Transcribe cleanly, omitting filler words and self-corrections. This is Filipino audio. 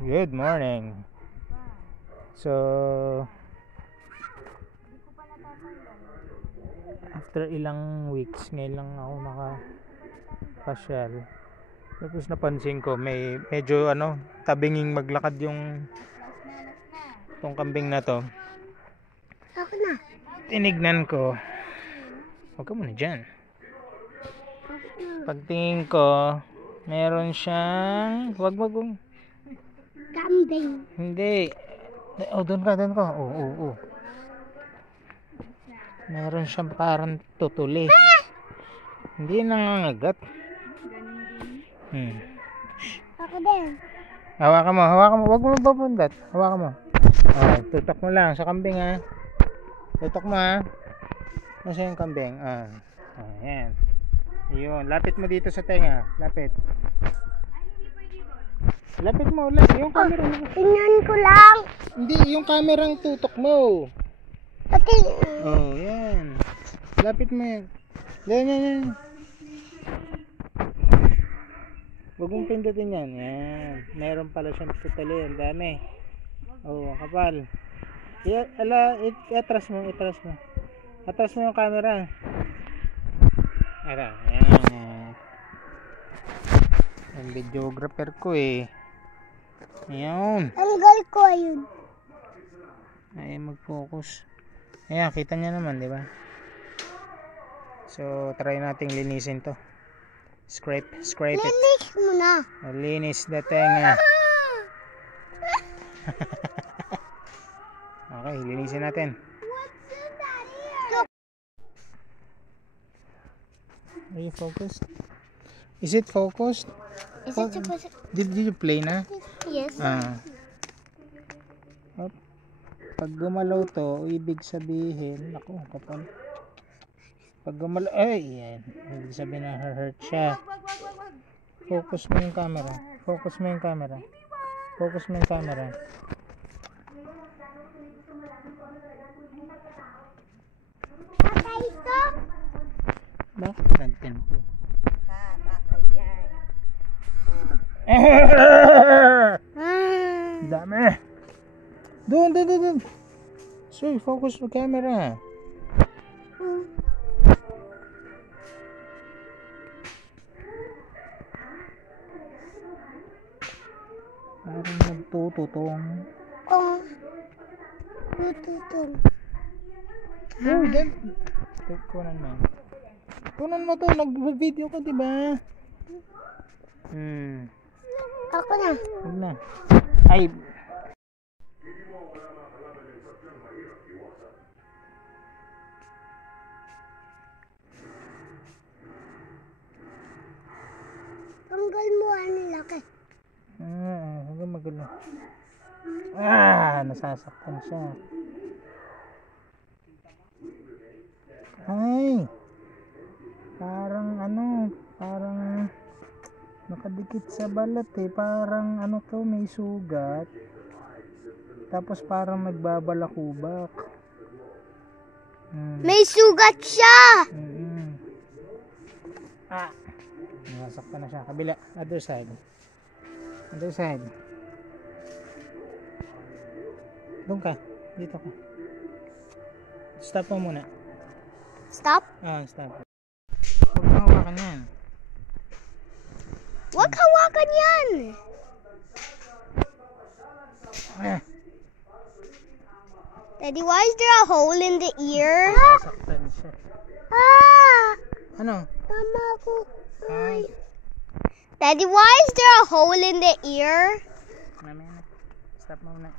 Good morning. So after ilang weeks ngayon lang ako nakapasyal. Tapos napansin ko medyo tabinging maglakad yung tong kambing na to. Ako na. Tinignan ko. Huwag ka muna dyan. Pagtingin ko, meron siyang Kambing. Hindi. Oh, doon ka. Oo. Meron siyang parang tutuli. Hindi nangangagat. Ako din. Hawakan mo. Huwag mo babundat. Hawakan mo. Oh, tutok mo lang sa kambing ha. Tutok mo ha. Nasa yung kambing. Ayan. Ayun. Lapit mo dito sa tenga. Lapit mo ulit. Yung camera mo. Tingnan ko lang. Hindi, yung kamerang tutok mo. Pati. Oh, yan. Lapit mo yan. Yan. Huwag mong pindutin yan. Yan. Meron pala siyang tutali. Ang dami. Oh, kapal. Atras mo. Atras mo yung camera. Ayan. Ang videographer ko eh. Ayan. Tanggal ko ayun. Ay, mag-focus. Ayan, kita niya naman, di ba? So, try nating linisin to. Scrape it. Linis mo na. Linis na tenga. Okay, linisin natin. Are you focused? Is it focused? Is it supposed to... Did you play na? Yes. Pag gumalaw to, ibig sabihin, ako, kapal. Pag gumalaw, ay, yan. Ibig sabihin na hurt siya. Focus mo yung camera. Patay ito. Bakit nagtempo? Bakal yan. Dami. Doon. So, focus mo camera. Parang nagtututong. Oh. Tututong. Oh, then. Kunan mo to. Nag-video ka, diba? Ako na. Huwag na. Ay. Tanggal mo ang laki. Huwag kang magulo. Nasasaktan siya. Ay. Parang nakadikit sa balat eh. Parang to, may sugat. Tapos parang nagbabalakubak. May sugat siya. Nasaktan na siya. Kabila. Other side. Doon ka. Dito ka. Stop mo muna. Stop? Stop. Huwag na hawakan yan. Huwag hawakan yan. Daddy, why is there a hole in the ear? Nasaktan siya. Ano? Tama ko. Ay. Daddy, why is there a hole in the ear? Mamaya na. Stop mo muna.